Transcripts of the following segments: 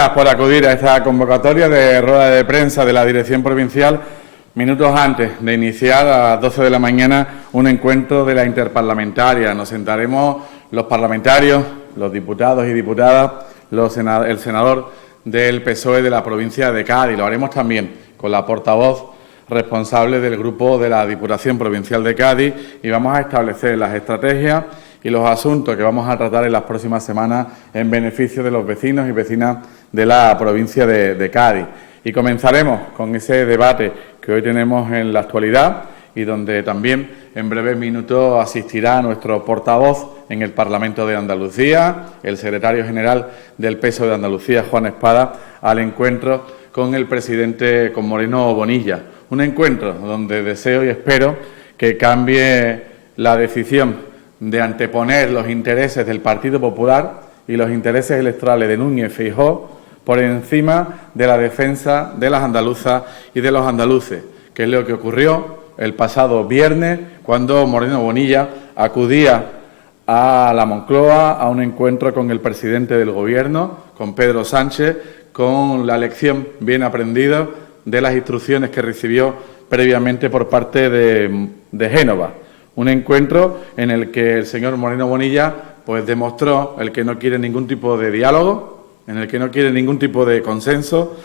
Gracias por acudir a esta convocatoria de rueda de prensa de la Dirección Provincial, minutos antes de iniciar a las 12 de la mañana un encuentro de la interparlamentaria. Nos sentaremos los parlamentarios, los diputados y diputadas, el senador del PSOE de la provincia de Cádiz. Lo haremos también con la portavoz responsable del grupo de la Diputación Provincial de Cádiz y vamos a establecer las estrategias y los asuntos que vamos a tratar en las próximas semanas en beneficio de los vecinos y vecinas de la provincia de Cádiz. Y comenzaremos con ese debate que hoy tenemos en la actualidad y donde también en breves minutos asistirá nuestro portavoz en el Parlamento de Andalucía, el secretario general del PSOE de Andalucía, Juan Espada, al encuentro con el presidente, con Moreno Bonilla. Un encuentro donde deseo y espero que cambie la decisión de anteponer los intereses del Partido Popular y los intereses electorales de Núñez Feijóo por encima de la defensa de las andaluzas y de los andaluces, que es lo que ocurrió el pasado viernes cuando Moreno Bonilla acudía a la Moncloa a un encuentro con el presidente del Gobierno, con Pedro Sánchez, con la lección bien aprendida de las instrucciones que recibió previamente por parte de Génova. Un encuentro en el que el señor Moreno Bonilla pues demostró el que no quiere ningún tipo de diálogo, en el que no quiere ningún tipo de consenso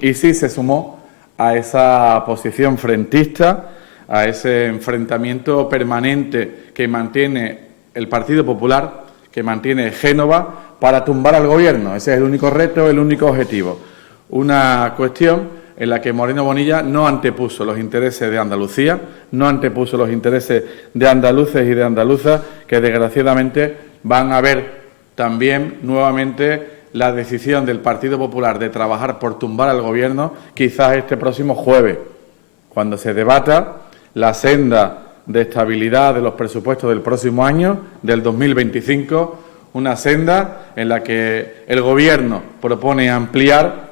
y sí se sumó a esa posición frentista, a ese enfrentamiento permanente que mantiene el Partido Popular, que mantiene Génova para tumbar al Gobierno. Ese es el único reto, el único objetivo. Una cuestión en la que Moreno Bonilla no antepuso los intereses de Andalucía, no antepuso los intereses de andaluces y de andaluzas, que desgraciadamente van a ver también nuevamente la decisión del Partido Popular de trabajar por tumbar al Gobierno, quizás este próximo jueves, cuando se debata la senda de estabilidad de los presupuestos del próximo año, del 2025, una senda en la que el Gobierno propone ampliar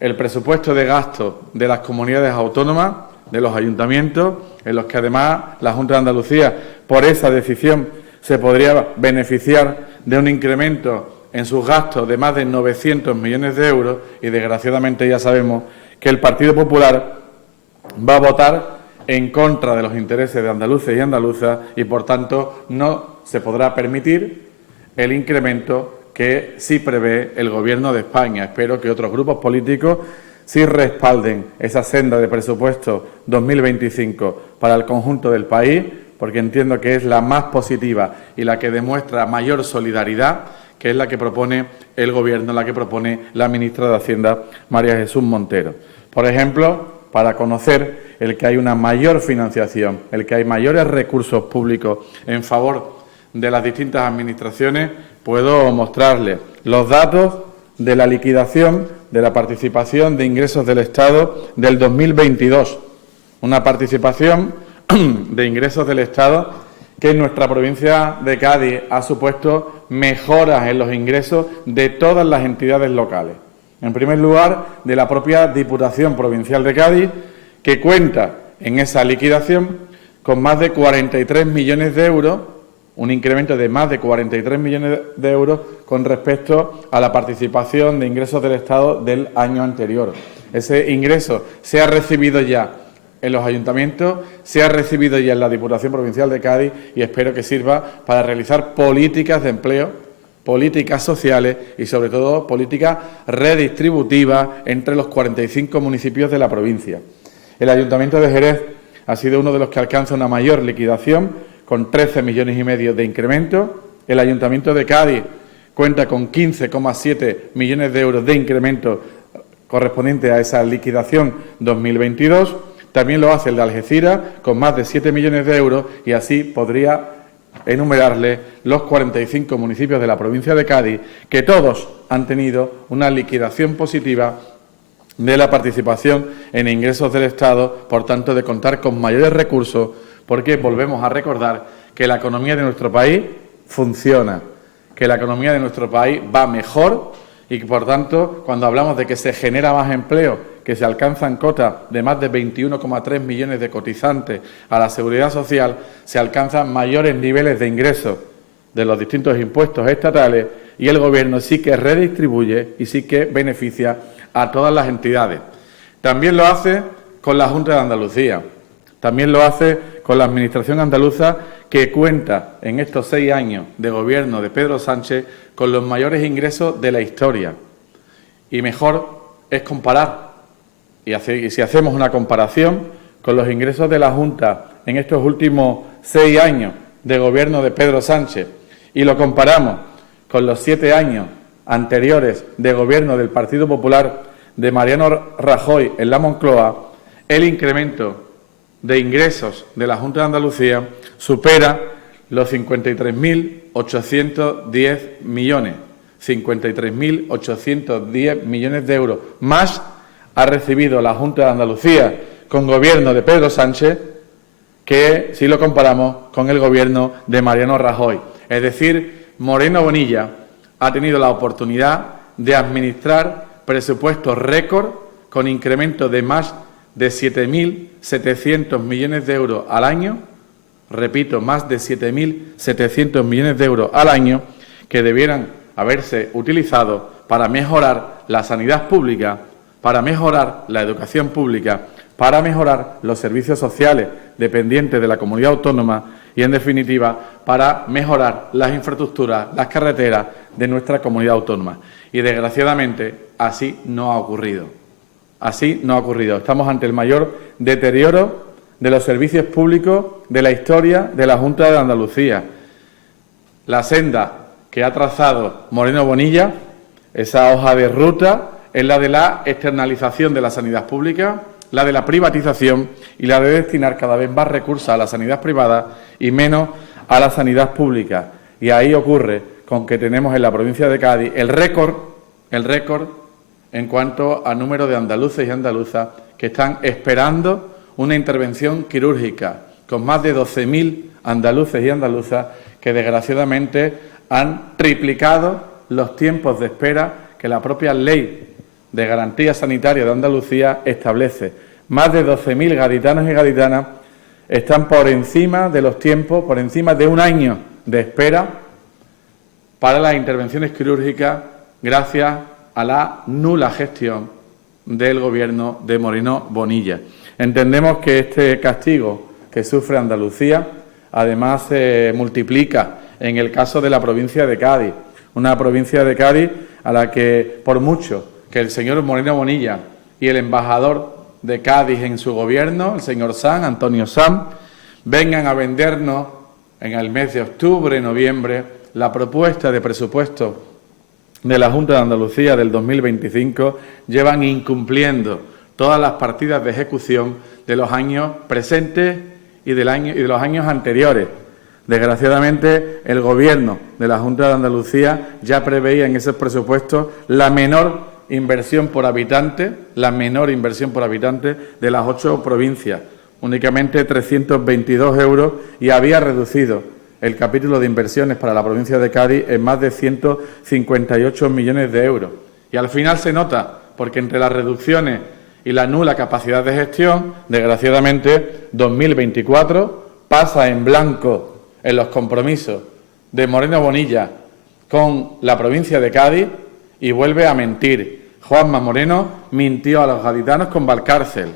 el presupuesto de gasto de las comunidades autónomas, de los ayuntamientos, en los que además la Junta de Andalucía, por esa decisión, se podría beneficiar de un incremento en sus gastos de más de 900 millones de euros y, desgraciadamente, ya sabemos que el Partido Popular va a votar en contra de los intereses de andaluces y andaluzas y, por tanto, no se podrá permitir el incremento que sí prevé el Gobierno de España. Espero que otros grupos políticos sí respalden esa senda de presupuesto 2025 para el conjunto del país, porque entiendo que es la más positiva y la que demuestra mayor solidaridad, que es la que propone el Gobierno, la que propone la ministra de Hacienda, María Jesús Montero. Por ejemplo, para conocer el que hay una mayor financiación, el que hay mayores recursos públicos en favor de las distintas administraciones, puedo mostrarles los datos de la liquidación de la participación de ingresos del Estado del 2022. Una participación de ingresos del Estado que en nuestra provincia de Cádiz ha supuesto mejoras en los ingresos de todas las entidades locales. En primer lugar, de la propia Diputación Provincial de Cádiz, que cuenta en esa liquidación con más de 43 millones de euros, un incremento de más de 43 millones de euros con respecto a la participación de ingresos del Estado del año anterior. Ese ingreso se ha recibido ya en los ayuntamientos, se ha recibido ya en la Diputación Provincial de Cádiz y espero que sirva para realizar políticas de empleo, políticas sociales y, sobre todo, políticas redistributivas entre los 45 municipios de la provincia. El Ayuntamiento de Jerez ha sido uno de los que alcanza una mayor liquidación, con 13 millones y medio de incremento. El Ayuntamiento de Cádiz cuenta con 15,7 millones de euros de incremento correspondiente a esa liquidación 2022. También lo hace el de Algeciras, con más de 7 millones de euros, y así podría enumerarle los 45 municipios de la provincia de Cádiz, que todos han tenido una liquidación positiva de la participación en ingresos del Estado, por tanto, de contar con mayores recursos, porque volvemos a recordar que la economía de nuestro país funciona, que la economía de nuestro país va mejor y que, por tanto, cuando hablamos de que se genera más empleo, que se alcanzan cotas de más de 21,3 millones de cotizantes a la Seguridad Social, se alcanzan mayores niveles de ingresos de los distintos impuestos estatales y el Gobierno sí que redistribuye y sí que beneficia a todas las entidades. También lo hace con la Junta de Andalucía, también lo hace con la Administración andaluza, que cuenta en estos 6 años de Gobierno de Pedro Sánchez con los mayores ingresos de la historia. Y mejor es comparar, y si hacemos una comparación con los ingresos de la Junta en estos últimos 6 años de Gobierno de Pedro Sánchez y lo comparamos con los 7 años anteriores de Gobierno del Partido Popular de Mariano Rajoy en la Moncloa, el incremento de ingresos de la Junta de Andalucía supera los 53.810 millones. 53.810 millones de euros más ha recibido la Junta de Andalucía con Gobierno de Pedro Sánchez que si lo comparamos con el Gobierno de Mariano Rajoy. Es decir, Moreno Bonilla ha tenido la oportunidad de administrar presupuestos récord con incremento de más de 7.700 millones de euros al año, repito, más de 7.700 millones de euros al año, que debieran haberse utilizado para mejorar la sanidad pública, para mejorar la educación pública, para mejorar los servicios sociales dependientes de la comunidad autónoma y, en definitiva, para mejorar las infraestructuras, las carreteras de nuestra comunidad autónoma. Y, desgraciadamente, así no ha ocurrido. Así no ha ocurrido. Estamos ante el mayor deterioro de los servicios públicos de la historia de la Junta de Andalucía. La senda que ha trazado Moreno Bonilla, esa hoja de ruta, es la de la externalización de la sanidad pública, la de la privatización y la de destinar cada vez más recursos a la sanidad privada y menos a la sanidad pública. Y ahí ocurre con que tenemos en la provincia de Cádiz el récord en cuanto a número de andaluces y andaluzas que están esperando una intervención quirúrgica, con más de 12.000 andaluces y andaluzas que desgraciadamente han triplicado los tiempos de espera que la propia Ley de Garantía Sanitaria de Andalucía establece. Más de 12.000 gaditanos y gaditanas están por encima de los tiempos, por encima de un año de espera para las intervenciones quirúrgicas gracias a la nula gestión del Gobierno de Moreno Bonilla. Entendemos que este castigo que sufre Andalucía además se multiplica en el caso de la provincia de Cádiz, una provincia de Cádiz a la que, por mucho que el señor Moreno Bonilla y el embajador de Cádiz en su gobierno, el señor Sanz, Antonio Sanz, vengan a vendernos en el mes de octubre, noviembre, la propuesta de presupuesto de la Junta de Andalucía del 2025, llevan incumpliendo todas las partidas de ejecución de los años presentes y de los años anteriores. Desgraciadamente, el Gobierno de la Junta de Andalucía ya preveía en esos presupuestos la menor inversión por habitante de las 8 provincias, únicamente 322 euros, y había reducido el capítulo de inversiones para la provincia de Cádiz en más de 158 millones de euros. Y al final se nota, porque entre las reducciones y la nula capacidad de gestión, desgraciadamente, 2024 pasa en blanco en los compromisos de Moreno Bonilla con la provincia de Cádiz y vuelve a mentir. Juanma Moreno mintió a los gaditanos con Valcárcel.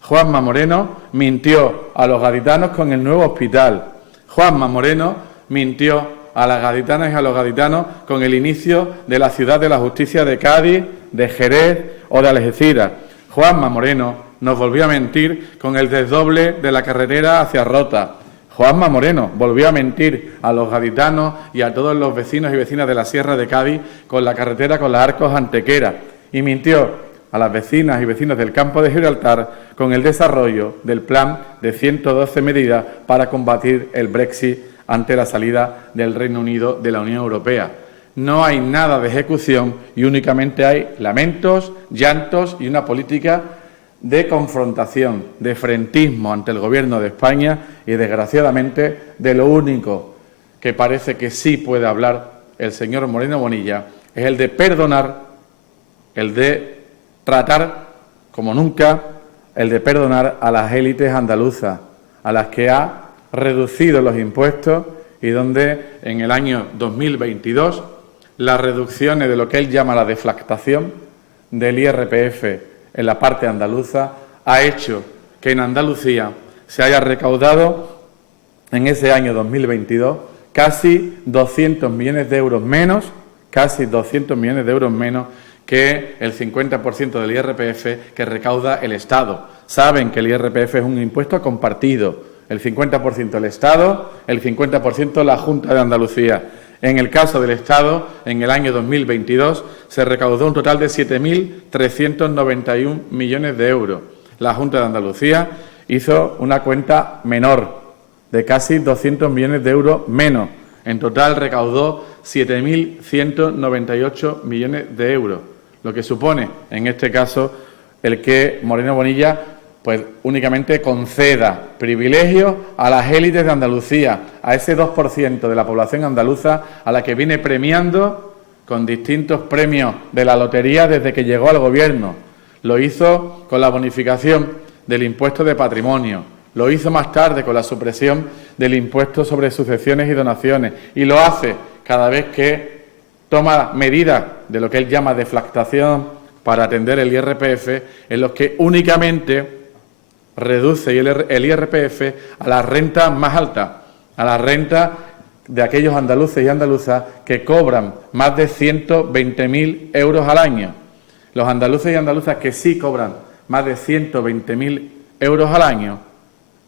Juanma Moreno mintió a los gaditanos con el nuevo hospital. Juanma Moreno mintió a las gaditanas y a los gaditanos con el inicio de la Ciudad de la Justicia de Cádiz, de Jerez o de Algeciras. Juanma Moreno nos volvió a mentir con el desdoble de la carretera hacia Rota. Juanma Moreno volvió a mentir a los gaditanos y a todos los vecinos y vecinas de la Sierra de Cádiz con la carretera con las Arcos-Antequera. Y mintió a las vecinas y vecinos del campo de Gibraltar con el desarrollo del plan de 112 medidas para combatir el Brexit ante la salida del Reino Unido de la Unión Europea. No hay nada de ejecución y únicamente hay lamentos, llantos y una política de confrontación, de frentismo ante el Gobierno de España y, desgraciadamente, de lo único que parece que sí puede hablar el señor Moreno Bonilla es el de perdonar, el de tratar como nunca, el de perdonar a las élites andaluzas, a las que ha reducido los impuestos y donde en el año 2022 las reducciones de lo que él llama la deflactación del IRPF en la parte andaluza ha hecho que en Andalucía se haya recaudado en ese año 2022 casi 200 millones de euros menos, que el 50% del IRPF que recauda el Estado. Saben que el IRPF es un impuesto compartido, el 50% el Estado, el 50% la Junta de Andalucía. En el caso del Estado, en el año 2022 se recaudó un total de 7.391 millones de euros. La Junta de Andalucía hizo una cuenta menor, de casi 200 millones de euros menos. En total recaudó 7.198 millones de euros, lo que supone, en este caso, el que Moreno Bonilla pues únicamente conceda privilegios a las élites de Andalucía, a ese 2% de la población andaluza a la que viene premiando con distintos premios de la lotería desde que llegó al Gobierno. Lo hizo con la bonificación del impuesto de patrimonio, lo hizo más tarde con la supresión del impuesto sobre sucesiones y donaciones y lo hace cada vez que toma medidas de lo que él llama deflactación para atender el IRPF, en los que únicamente reduce el IRPF a las rentas más altas, a las rentas de aquellos andaluces y andaluzas que cobran más de 120.000 euros al año. Los andaluces y andaluzas que sí cobran más de 120.000 euros al año,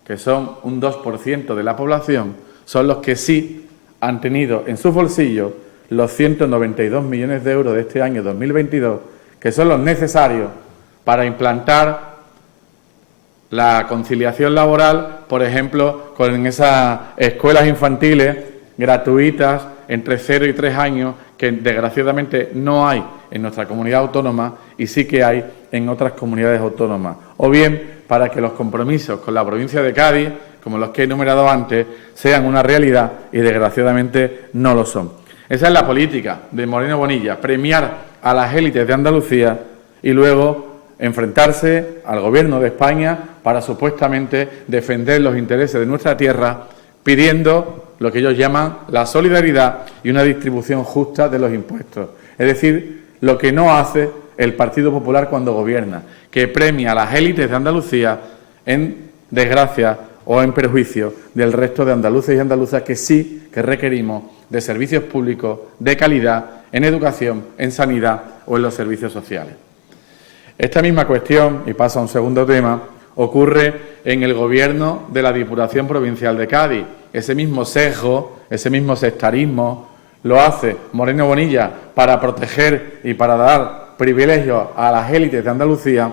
que son un 2% de la población, son los que sí han tenido en sus bolsillos los 192 millones de euros de este año 2022, que son los necesarios para implantar la conciliación laboral, por ejemplo, con esas escuelas infantiles gratuitas entre 0 y 3 años, que desgraciadamente no hay en nuestra comunidad autónoma y sí que hay en otras comunidades autónomas. O bien para que los compromisos con la provincia de Cádiz, como los que he enumerado antes, sean una realidad y desgraciadamente no lo son. Esa es la política de Moreno Bonilla, premiar a las élites de Andalucía y luego enfrentarse al Gobierno de España para supuestamente defender los intereses de nuestra tierra, pidiendo lo que ellos llaman la solidaridad y una distribución justa de los impuestos. Es decir, lo que no hace el Partido Popular cuando gobierna, que premia a las élites de Andalucía en desgracia o en perjuicio del resto de andaluces y andaluzas que sí que requerimos de servicios públicos de calidad en educación, en sanidad o en los servicios sociales. Esta misma cuestión, y paso a un segundo tema, ocurre en el Gobierno de la Diputación Provincial de Cádiz. Ese mismo sesgo, ese mismo sectarismo, lo hace Moreno Bonilla para proteger y para dar privilegios a las élites de Andalucía.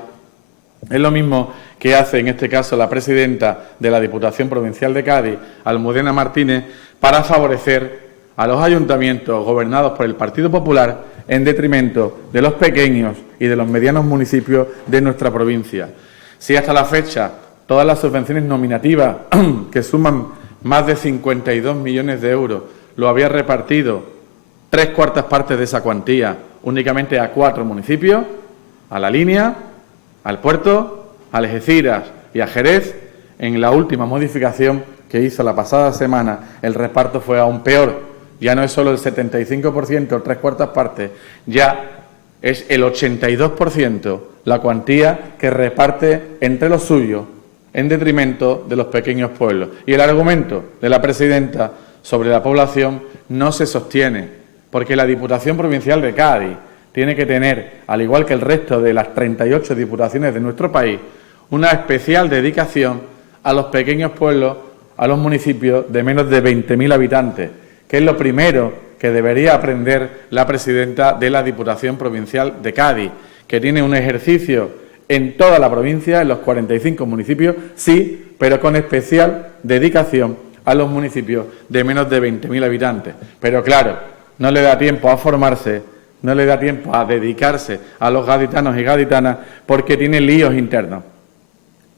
Es lo mismo que hace en este caso la presidenta de la Diputación Provincial de Cádiz, Almudena Martínez, para favorecer a los ayuntamientos gobernados por el Partido Popular en detrimento de los pequeños y de los medianos municipios de nuestra provincia. Si hasta la fecha todas las subvenciones nominativas, que suman más de 52 millones de euros, lo había repartido 3/4 partes de esa cuantía únicamente a 4 municipios, a La Línea, al Puerto, a Algeciras y a Jerez, en la última modificación que hizo la pasada semana el reparto fue aún peor. Ya no es solo el 75%, 3/4 partes, ya es el 82% la cuantía que reparte entre los suyos en detrimento de los pequeños pueblos. Y el argumento de la presidenta sobre la población no se sostiene, porque la Diputación Provincial de Cádiz tiene que tener, al igual que el resto de las 38 diputaciones de nuestro país, una especial dedicación a los pequeños pueblos, a los municipios de menos de 20.000 habitantes, que es lo primero que debería aprender la presidenta de la Diputación Provincial de Cádiz, que tiene un ejercicio en toda la provincia, en los 45 municipios, sí, pero con especial dedicación a los municipios de menos de 20.000 habitantes. Pero claro, no le da tiempo a formarse, no le da tiempo a dedicarse a los gaditanos y gaditanas porque tiene líos internos,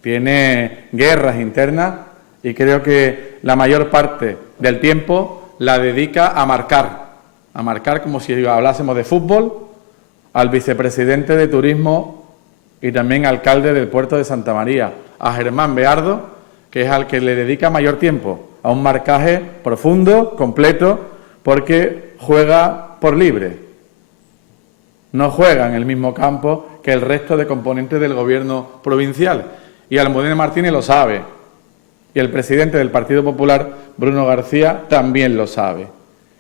tiene guerras internas y creo que la mayor parte del tiempo la dedica a marcar como si hablásemos de fútbol, al vicepresidente de Turismo y también alcalde del puerto de Santa María, a Germán Beardo, que es al que le dedica mayor tiempo, a un marcaje profundo, completo, porque juega por libre. No juega en el mismo campo que el resto de componentes del Gobierno provincial. Y Almudena Martínez lo sabe. Y el presidente del Partido Popular, Bruno García, también lo sabe.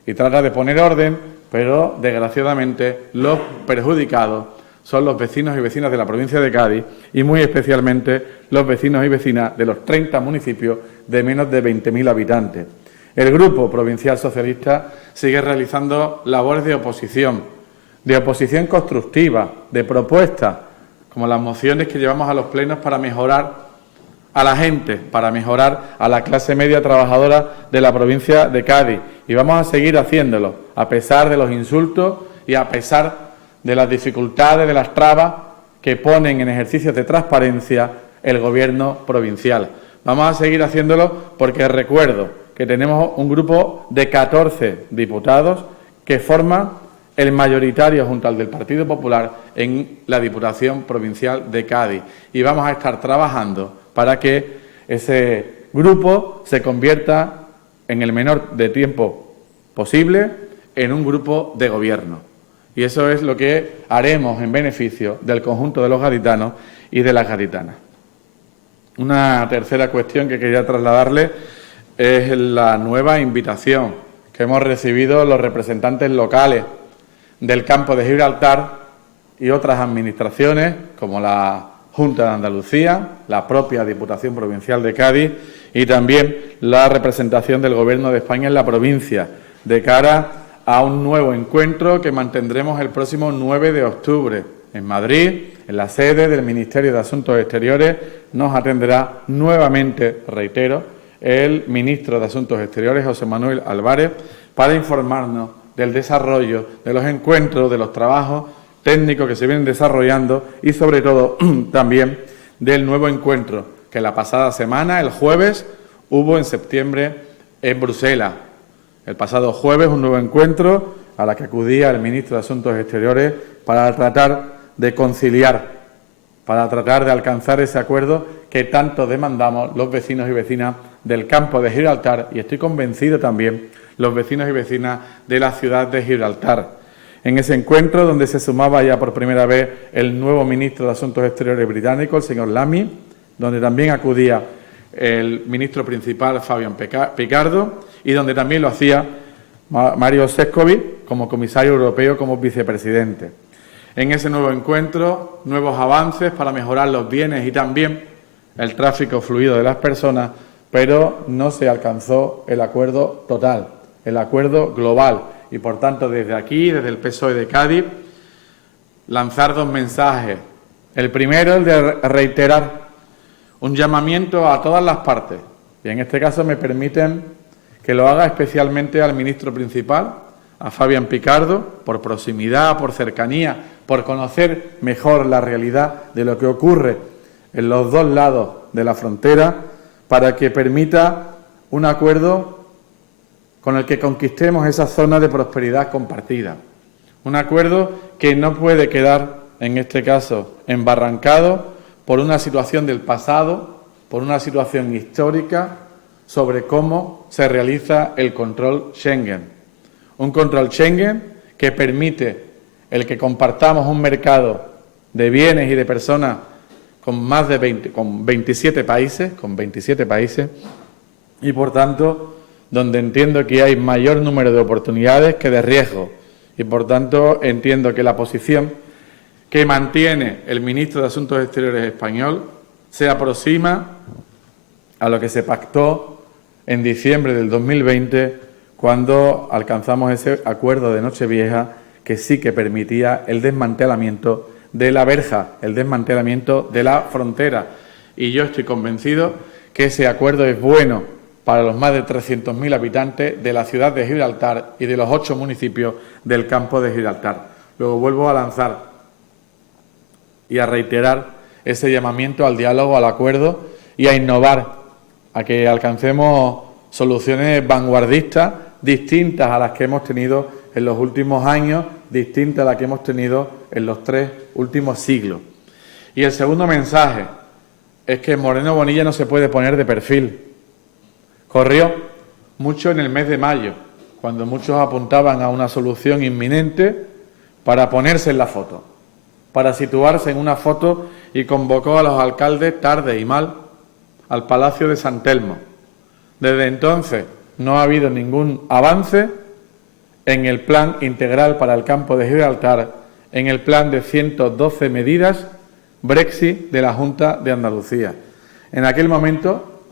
Y trata de poner orden, pero desgraciadamente los perjudicados son los vecinos y vecinas de la provincia de Cádiz y muy especialmente los vecinos y vecinas de los 30 municipios de menos de 20.000 habitantes. El Grupo Provincial Socialista sigue realizando labores de oposición constructiva, de propuestas, como las mociones que llevamos a los plenos para mejorar a la gente, para mejorar a la clase media trabajadora de la provincia de Cádiz. Y vamos a seguir haciéndolo, a pesar de los insultos y a pesar de las dificultades, de las trabas que ponen en ejercicios de transparencia el Gobierno provincial. Vamos a seguir haciéndolo porque recuerdo que tenemos un grupo de 14 diputados que forman el mayoritario junto al del Partido Popular en la Diputación Provincial de Cádiz. Y vamos a estar trabajando para que ese grupo se convierta en el menor de tiempo posible en un grupo de gobierno. Y eso es lo que haremos en beneficio del conjunto de los gaditanos y de las gaditanas. Una tercera cuestión que quería trasladarle es la nueva invitación que hemos recibido los representantes locales del campo de Gibraltar y otras administraciones como la Junta de Andalucía, la propia Diputación Provincial de Cádiz y también la representación del Gobierno de España en la provincia, de cara a un nuevo encuentro que mantendremos el próximo 9 de octubre en Madrid, en la sede del Ministerio de Asuntos Exteriores. Nos atenderá nuevamente, reitero, el ministro de Asuntos Exteriores, José Manuel Álvarez, para informarnos del desarrollo de los encuentros, de los trabajos técnicos que se vienen desarrollando y, sobre todo, también del nuevo encuentro que la pasada semana, el jueves, hubo en septiembre en Bruselas. El pasado jueves, un nuevo encuentro a la que acudía el ministro de Asuntos Exteriores para tratar de conciliar, para tratar de alcanzar ese acuerdo que tanto demandamos los vecinos y vecinas del campo de Gibraltar y estoy convencido también los vecinos y vecinas de la ciudad de Gibraltar. En ese encuentro, donde se sumaba ya por primera vez el nuevo ministro de Asuntos Exteriores británico, el señor Lamy, donde también acudía el ministro principal, Fabian Picardo, y donde también lo hacía Mario Sefcovic como comisario europeo, como vicepresidente. En ese nuevo encuentro, nuevos avances para mejorar los bienes y también el tráfico fluido de las personas, pero no se alcanzó el acuerdo total, el acuerdo global. Y, por tanto, desde aquí, desde el PSOE de Cádiz, lanzar dos mensajes. El primero, el de reiterar un llamamiento a todas las partes. Y en este caso me permiten que lo haga especialmente al ministro principal, a Fabian Picardo, por proximidad, por cercanía, por conocer mejor la realidad de lo que ocurre en los dos lados de la frontera, para que permita un acuerdo con el que conquistemos esa zona de prosperidad compartida. Un acuerdo que no puede quedar, en este caso, embarrancado por una situación del pasado, por una situación histórica sobre cómo se realiza el control Schengen. Un control Schengen que permite el que compartamos un mercado de bienes y de personas con 27 países, y por tanto donde entiendo que hay mayor número de oportunidades que de riesgos. Y, por tanto, entiendo que la posición que mantiene el ministro de Asuntos Exteriores español se aproxima a lo que se pactó en diciembre del 2020, cuando alcanzamos ese acuerdo de Nochevieja que sí que permitía el desmantelamiento de la verja, el desmantelamiento de la frontera. Y yo estoy convencido que ese acuerdo es bueno para los más de 300.000 habitantes de la ciudad de Gibraltar y de los 8 municipios del campo de Gibraltar. Luego vuelvo a lanzar y a reiterar ese llamamiento al diálogo, al acuerdo y a innovar, a que alcancemos soluciones vanguardistas distintas a las que hemos tenido en los últimos años, distintas a las que hemos tenido en los 3 últimos siglos. Y el segundo mensaje es que Moreno Bonilla no se puede poner de perfil. Corrió mucho en el mes de mayo, cuando muchos apuntaban a una solución inminente para ponerse en la foto, para situarse en una foto, y convocó a los alcaldes tarde y mal al Palacio de San Telmo. Desde entonces no ha habido ningún avance en el plan integral para el campo de Gibraltar, en el plan de 112 medidas Brexit de la Junta de Andalucía. En aquel momento,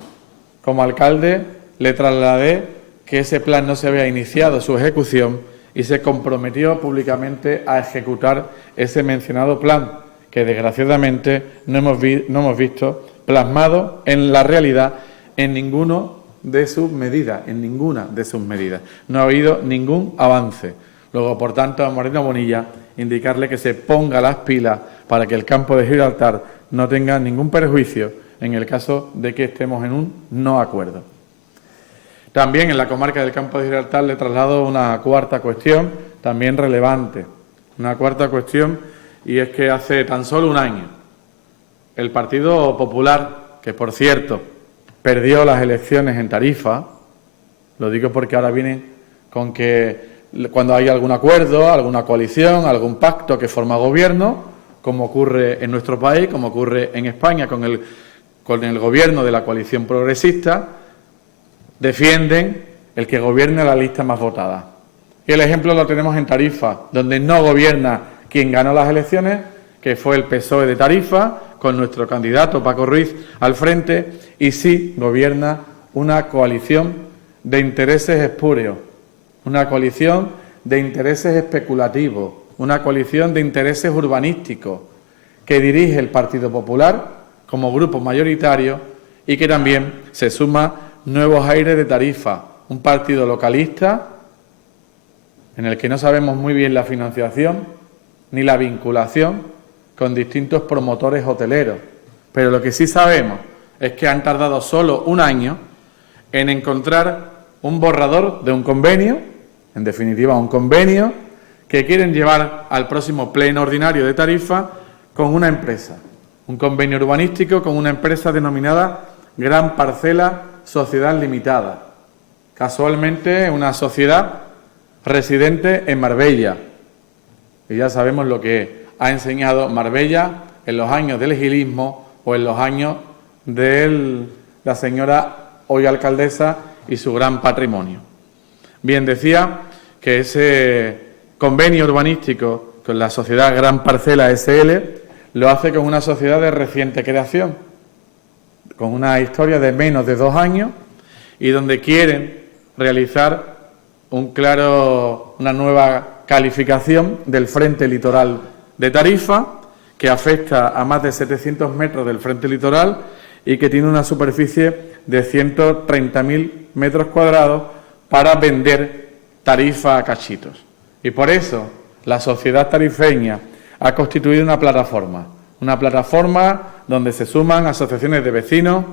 como alcalde, le trasladé que ese plan no se había iniciado su ejecución y se comprometió públicamente a ejecutar ese mencionado plan, que desgraciadamente no hemos visto plasmado en la realidad en ninguna de sus medidas. No ha habido ningún avance. Luego, por tanto, a Moreno Bonilla indicarle que se ponga las pilas para que el campo de Gibraltar no tenga ningún perjuicio en el caso de que estemos en un no acuerdo. También en la comarca del campo de Gibraltar le traslado una cuarta cuestión, también relevante. Una cuarta cuestión, y es que hace tan solo un año el Partido Popular, que por cierto perdió las elecciones en Tarifa, lo digo porque ahora vienen con que cuando hay algún acuerdo, alguna coalición, algún pacto que forma gobierno, como ocurre en nuestro país, como ocurre en España con el gobierno de la coalición progresista, defienden el que gobierne la lista más votada. Y el ejemplo lo tenemos en Tarifa, donde no gobierna quien ganó las elecciones, que fue el PSOE de Tarifa, con nuestro candidato Paco Ruiz al frente, y sí gobierna una coalición de intereses espurios, una coalición de intereses especulativos, una coalición de intereses urbanísticos que dirige el Partido Popular como grupo mayoritario y que también se suma Nuevos Aires de Tarifa, un partido localista en el que no sabemos muy bien la financiación ni la vinculación con distintos promotores hoteleros. Pero lo que sí sabemos es que han tardado solo un año en encontrar un borrador de un convenio, en definitiva un convenio, que quieren llevar al próximo pleno ordinario de Tarifa con una empresa, un convenio urbanístico con una empresa denominada Gran Parcela Sociedad Limitada, casualmente una sociedad residente en Marbella. Y ya sabemos lo que ha enseñado Marbella en los años del gilismo o en los años de la señora hoy alcaldesa y su gran patrimonio. Bien, decía que ese convenio urbanístico con la sociedad Gran Parcela SL lo hace con una sociedad de reciente creación, con una historia de menos de 2 años y donde quieren realizar una nueva calificación del frente litoral de Tarifa, que afecta a más de 700 metros del frente litoral y que tiene una superficie de 130.000 metros cuadrados para vender Tarifa a cachitos. Y por eso la sociedad tarifeña ha constituido una plataforma donde se suman asociaciones de vecinos,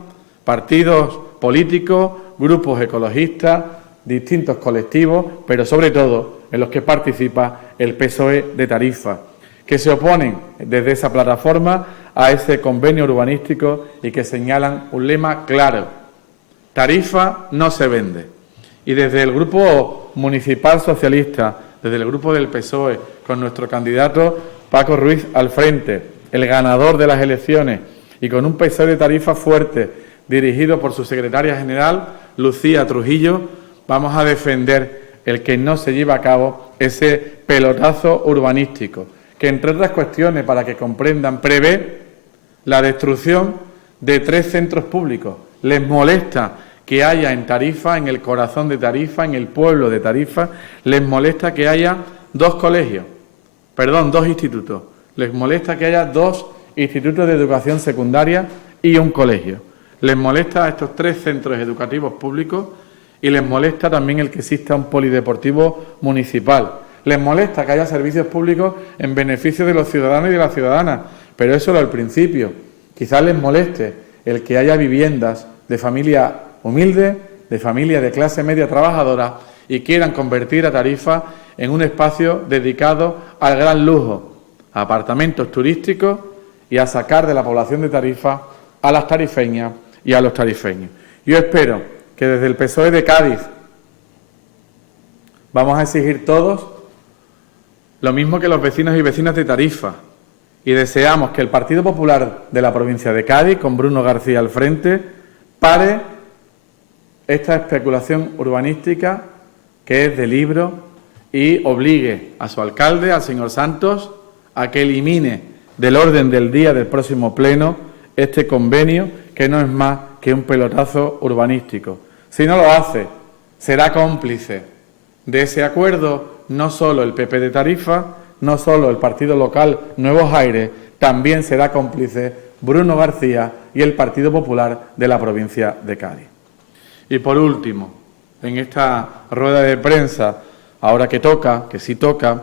partidos políticos, grupos ecologistas, distintos colectivos, pero sobre todo en los que participa el PSOE de Tarifa, que se oponen desde esa plataforma a ese convenio urbanístico y que señalan un lema claro: Tarifa no se vende. Y desde el Grupo Municipal Socialista, desde el Grupo del PSOE, con nuestro candidato Paco Ruiz al frente, el ganador de las elecciones, y con un PSOE de Tarifa fuerte, dirigido por su secretaria general, Lucía Trujillo, vamos a defender el que no se lleve a cabo ese pelotazo urbanístico, que, entre otras cuestiones, para que comprendan, prevé la destrucción de 3 centros públicos. Les molesta que haya en Tarifa, en el corazón de Tarifa, en el pueblo de Tarifa, les molesta que haya 2 institutos. Les molesta que haya 2 institutos de educación secundaria y un colegio. Les molesta a estos 3 centros educativos públicos y les molesta también el que exista un polideportivo municipal. Les molesta que haya servicios públicos en beneficio de los ciudadanos y de las ciudadanas, pero eso era al principio. Quizás les moleste el que haya viviendas de familia humilde, de familia de clase media trabajadora, y quieran convertir a Tarifa en un espacio dedicado al gran lujo, a apartamentos turísticos y a sacar de la población de Tarifa a las tarifeñas y a los tarifeños. Yo espero que desde el PSOE de Cádiz, Vamos a exigir todos lo mismo que los vecinos y vecinas de Tarifa y deseamos que el Partido Popular de la provincia de Cádiz, con Bruno García al frente, pare esta especulación urbanística que es de libro y obligue a su alcalde, al señor Santos, a que elimine del orden del día del próximo pleno este convenio que no es más que un pelotazo urbanístico. Si no lo hace, será cómplice de ese acuerdo no solo el PP de Tarifa, no solo el partido local Nuevos Aires, también será cómplice Bruno García y el Partido Popular de la provincia de Cádiz. Y por último, en esta rueda de prensa, ahora que toca, que sí toca,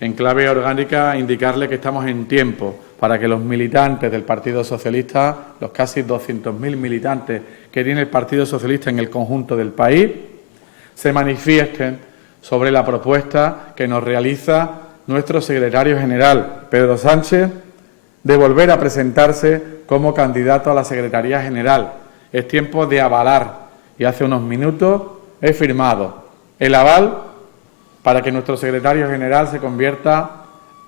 en clave orgánica, indicarle que estamos en tiempo para que los militantes del Partido Socialista, los casi 200.000 militantes que tiene el Partido Socialista en el conjunto del país, se manifiesten sobre la propuesta que nos realiza nuestro secretario general, Pedro Sánchez, de volver a presentarse como candidato a la Secretaría General. Es tiempo de avalar, y hace unos minutos he firmado el aval para que nuestro secretario general se convierta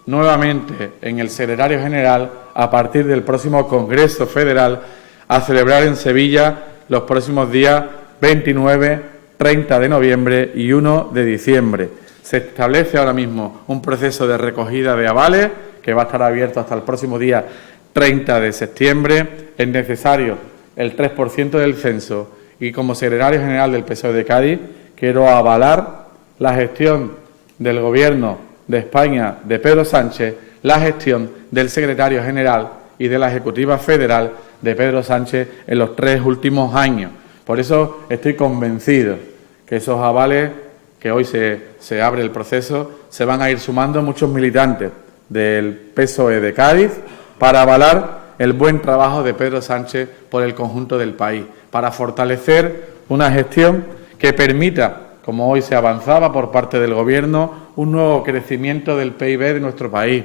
nuevamente en el secretario general a partir del próximo Congreso Federal a celebrar en Sevilla los próximos días 29, 30 de noviembre y 1 de diciembre. Se establece ahora mismo un proceso de recogida de avales que va a estar abierto hasta el próximo día 30 de septiembre. Es necesario el 3% del censo y como secretario general del PSOE de Cádiz quiero avalar la gestión del Gobierno de España de Pedro Sánchez, la gestión del secretario general y de la Ejecutiva Federal de Pedro Sánchez en los 3 últimos años. Por eso estoy convencido que esos avales, que hoy se abre el proceso, se van a ir sumando muchos militantes del PSOE de Cádiz para avalar el buen trabajo de Pedro Sánchez por el conjunto del país, para fortalecer una gestión que permita, como hoy se avanzaba por parte del Gobierno, un nuevo crecimiento del PIB de nuestro país.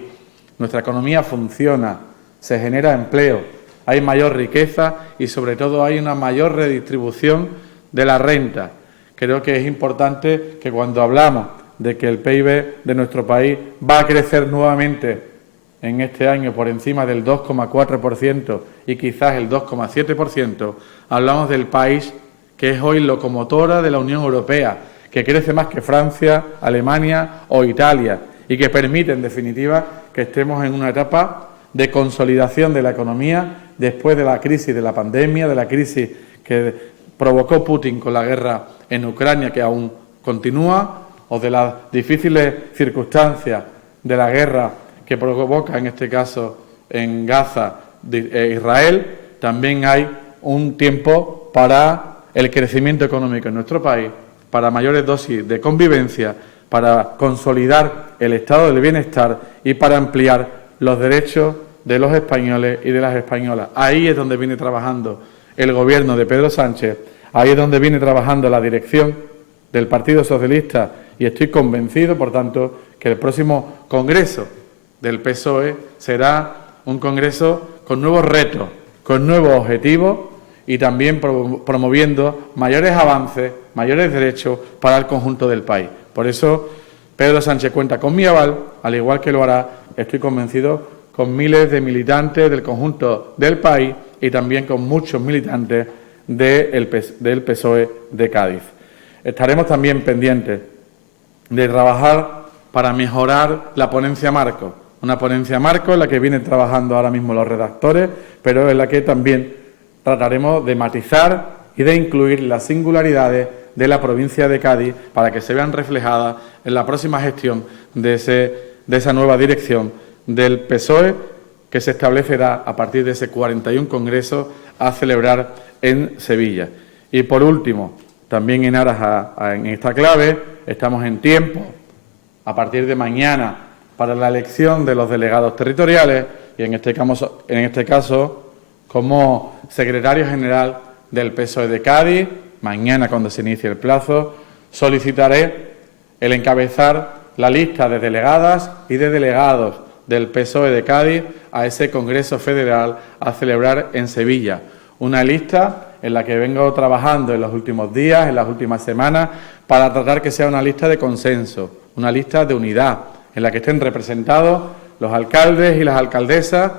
Nuestra economía funciona, se genera empleo, hay mayor riqueza y, sobre todo, hay una mayor redistribución de la renta. Creo que es importante que cuando hablamos de que el PIB de nuestro país va a crecer nuevamente en este año por encima del 2,4% y quizás el 2,7%, hablamos del país que es hoy locomotora de la Unión Europea, que crece más que Francia, Alemania o Italia y que permite, en definitiva, que estemos en una etapa de consolidación de la economía después de la crisis de la pandemia, de la crisis que provocó Putin con la guerra en Ucrania, que aún continúa, o de las difíciles circunstancias de la guerra que provoca, en este caso, en Gaza, Israel. También hay un tiempo para el crecimiento económico en nuestro país, para mayores dosis de convivencia, para consolidar el estado del bienestar y para ampliar los derechos de los españoles y de las españolas. Ahí es donde viene trabajando el Gobierno de Pedro Sánchez, ahí es donde viene trabajando la dirección del Partido Socialista y estoy convencido, por tanto, que el próximo Congreso del PSOE será un congreso con nuevos retos, con nuevos objetivos y también promoviendo mayores avances, mayores derechos para el conjunto del país. Por eso, Pedro Sánchez cuenta con mi aval, al igual que lo hará, estoy convencido, con miles de militantes del conjunto del país y también con muchos militantes del PSOE de Cádiz. Estaremos también pendientes de trabajar para mejorar la ponencia marco, una ponencia marco en la que vienen trabajando ahora mismo los redactores, pero en la que también trataremos de matizar y de incluir las singularidades de la provincia de Cádiz para que se vean reflejadas en la próxima gestión de esa nueva dirección del PSOE que se establecerá a partir de ese 41 Congreso a celebrar en Sevilla. Y por último, también en aras en esta clave, estamos en tiempo, a partir de mañana, para la elección de los delegados territoriales y en este caso como secretario general del PSOE de Cádiz, mañana cuando se inicie el plazo, solicitaré el encabezar la lista de delegadas y de delegados del PSOE de Cádiz a ese Congreso Federal a celebrar en Sevilla. Una lista en la que vengo trabajando en los últimos días, en las últimas semanas, para tratar que sea una lista de consenso, una lista de unidad, en la que estén representados los alcaldes y las alcaldesas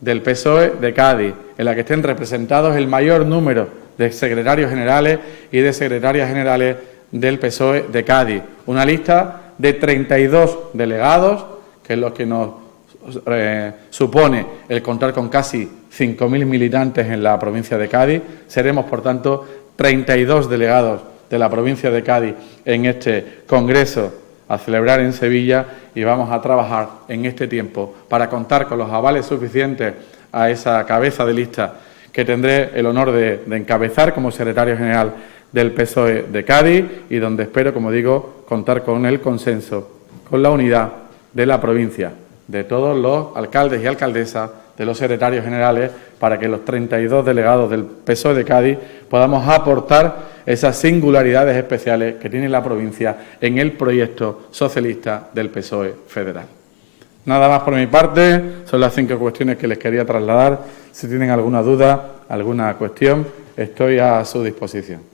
del PSOE de Cádiz, en la que estén representados el mayor número de secretarios generales y de secretarias generales del PSOE de Cádiz. Una lista de 32 delegados, que es lo que nos supone el contar con casi 5.000 militantes en la provincia de Cádiz. Seremos, por tanto, 32 delegados de la provincia de Cádiz en este congreso a celebrar en Sevilla, y vamos a trabajar en este tiempo para contar con los avales suficientes a esa cabeza de lista que tendré el honor de encabezar como secretario general del PSOE de Cádiz, y donde espero, como digo, contar con el consenso, con la unidad de la provincia, de todos los alcaldes y alcaldesas, de los secretarios generales, para que los 32 delegados del PSOE de Cádiz podamos aportar esas singularidades especiales que tiene la provincia en el proyecto socialista del PSOE federal. Nada más por mi parte, son las 5 cuestiones que les quería trasladar. Si tienen alguna duda, alguna cuestión, estoy a su disposición.